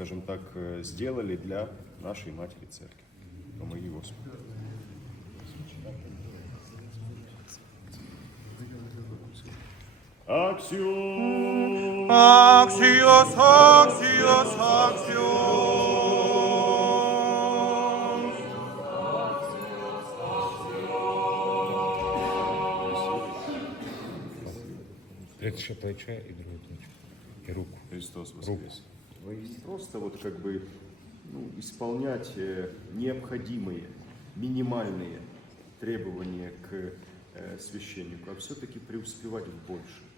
скажем так, э, сделали для нашей Матери Церкви. Помоги Господи. Аксиос! Аксиос, Аксиос, Аксиос. Третье плече и другое плечо. И руку. Христос воскрес. Вы не просто вот как бы ну, исполнять э, необходимые, минимальные требования к э, священнику, а все-таки преуспевать в большем.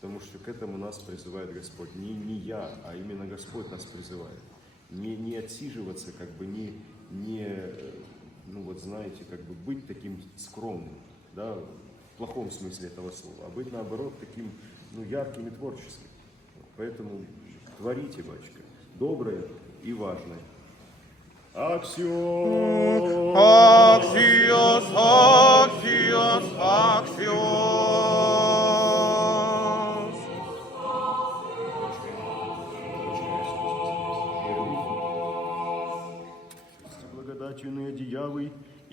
Потому что к этому нас призывает Господь. Не, не я, а именно Господь нас призывает. Не, не отсиживаться, как бы не, не, э, ну вот знаете, как бы быть таким скромным, да, в плохом смысле этого слова, а быть наоборот таким, ну, ярким и творческим. Поэтому творите, батюшка, доброе и важное. Аксиос! Аксиос, Аксиос,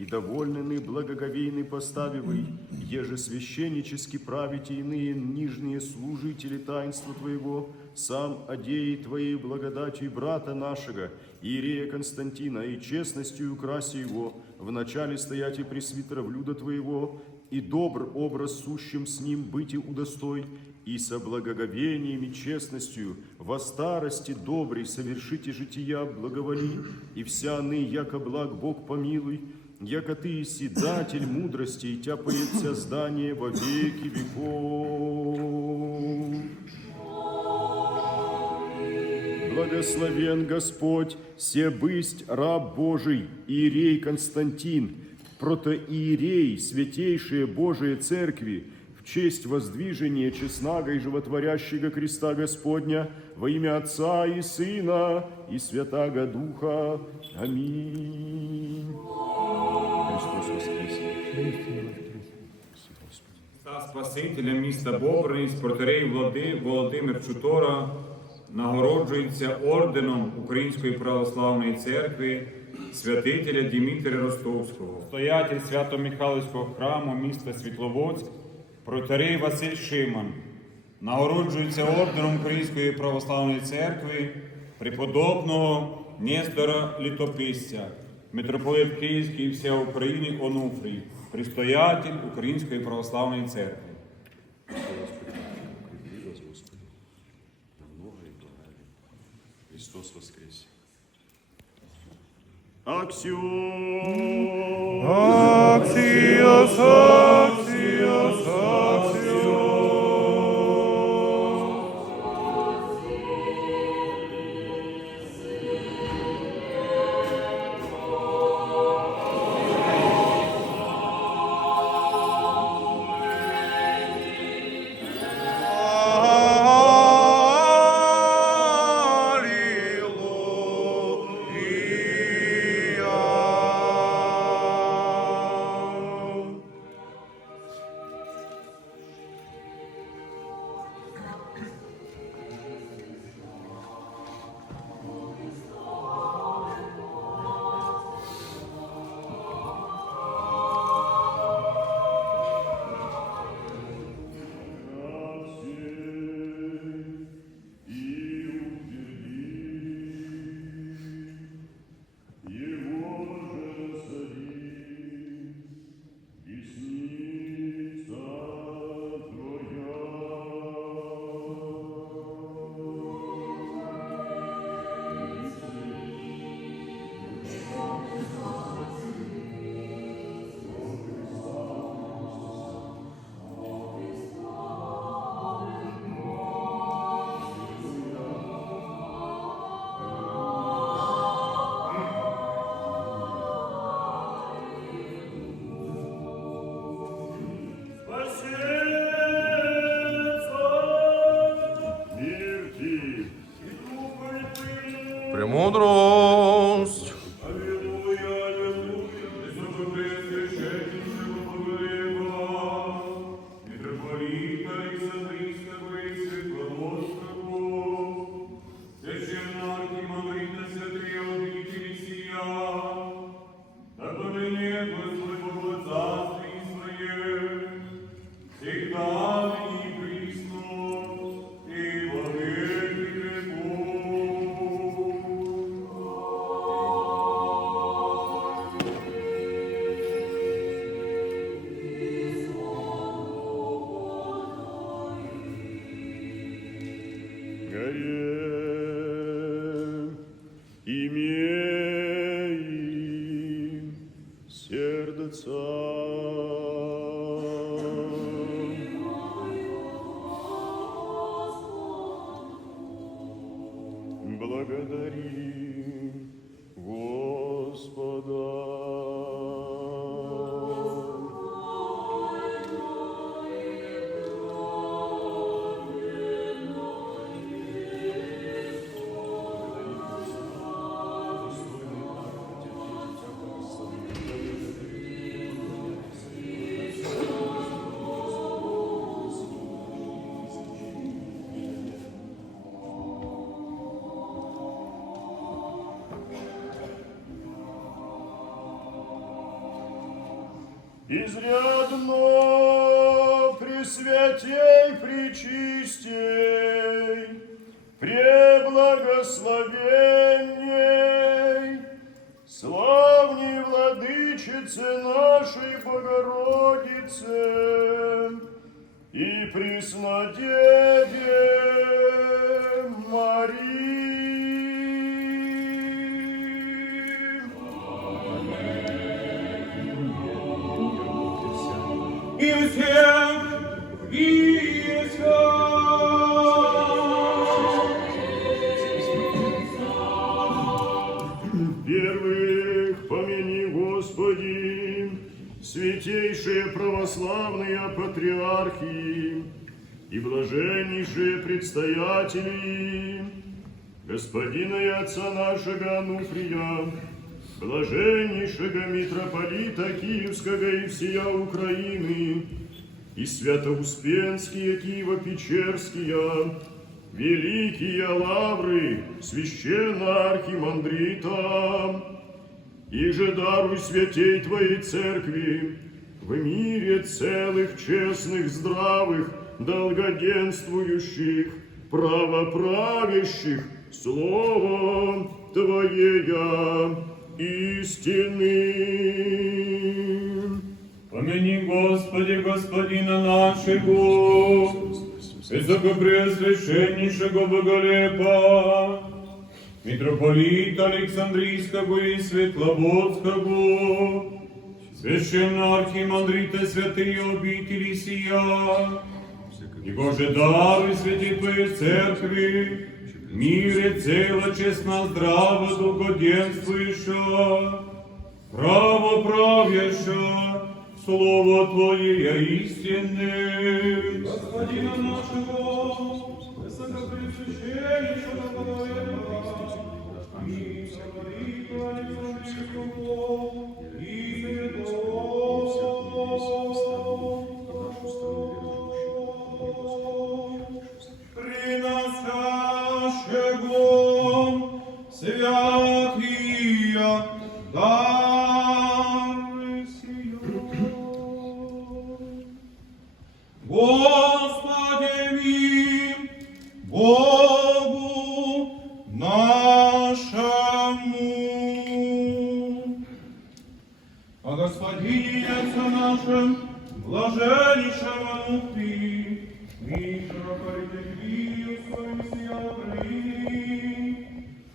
и довольны благоговейны поставивый, еже священнически правите иные нижние служители таинства Твоего, сам одеи Твоей благодатью брата нашего, Иерея Константина, и честностью украси его, в начале стоять и пресвитера в люда Твоего, и добр образ сущим с ним быть и удостой, и со благоговением и честностью во старости добрей совершите жития благоволи, и вся ны, яко благ Бог помилуй, яко ты иси датель мудрости, и тя поется здание во веки веков. Благословен Господь, се бысть раб Божий, Иерей Константин, протоиерей, святейшие Божие Церкви, в честь воздвижения честного и животворящего креста Господня во имя Отца и Сына и Святаго Духа. Аминь. Та Спасителя міста Бобринець, протерей Влади, Володимир Чутора нагороджується орденом Української православної церкви святителя Дімітрія Ростовського, стоятель Свято-Михайлівського храму міста Світловодськ, протерей Василь Шиман. Нагороджується орденом Української православної церкви преподобного Нестора Літописця, митрополит Київський і вся України Онуфрій, пристоятель Української православної церкви. Христос воскрес! Аксіос! Аксіос! Изрядно пресвятей, пречистей, преблагословенней, славней владычице нашей Богородице и Преснодеве православные патриархи и блаженнейшие предстоятели, господина и отца нашего Ануфрия, блаженнейшего митрополита Киевского и всея Украины, и святоуспенские Киево-Печерские, великие лавры священно архимандрита, и же даруй святей Твоей Церкви в мире целых, честных, здравых, долгоденствующих, правоправящих Словом Твоея истины. Помяни, Господи, Господина нашего, Высокопреосвященнейшего Боголепа, митрополита Александрийского и Светловодского, священно архимандрита святые обители сия, и Боже даруй святи Твоей церкви, мире цело, честно, здраво, долгоденствующая, право правяща, Слово Твое я истинны. Господина нашего, Господи, мир Богу нашему. О Господине Отце нашем, блаженнейшем Ануфрии, митрополите Киевского и всея Украины,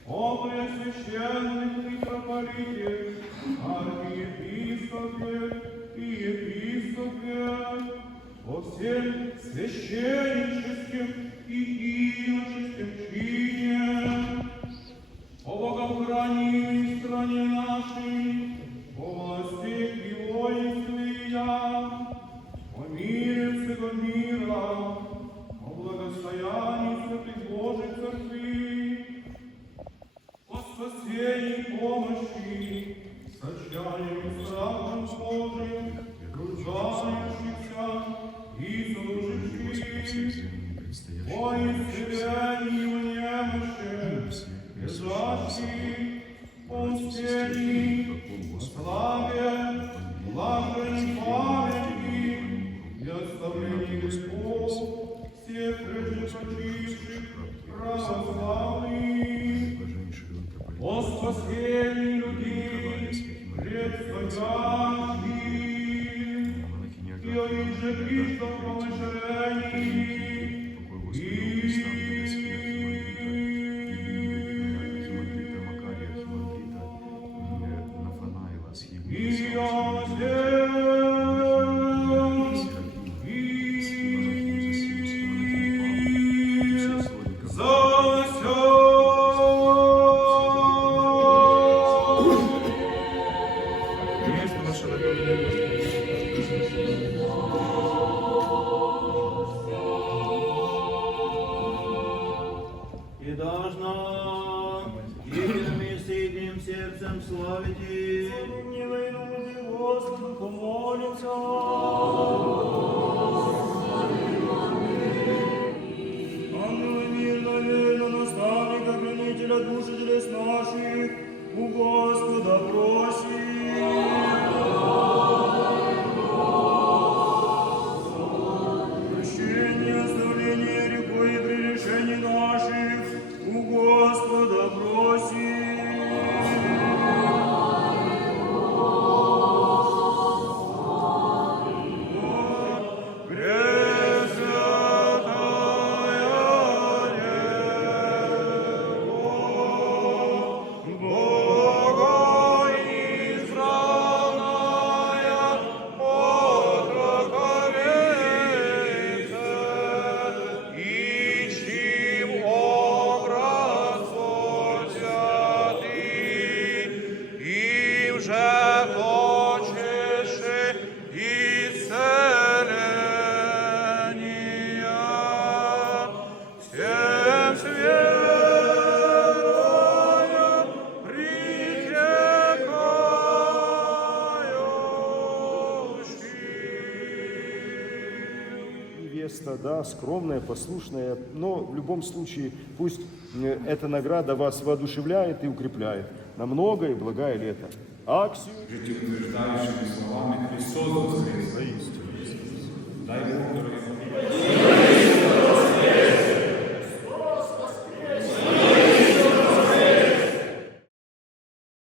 о Преосвященных митрополите, архиепископе и епископе, о всем священническим и иноческим преждепочивших православных, о спасении людей, предстоящих, и о ежегришном помышлении, и наших, у Господа просим. Невеста, да, скромная, послушная, но в любом случае пусть э, эта награда вас воодушевляет и укрепляет на многое благое лето. Аксию. життєутверждаючими словами Христос воскрес. Дай Бог.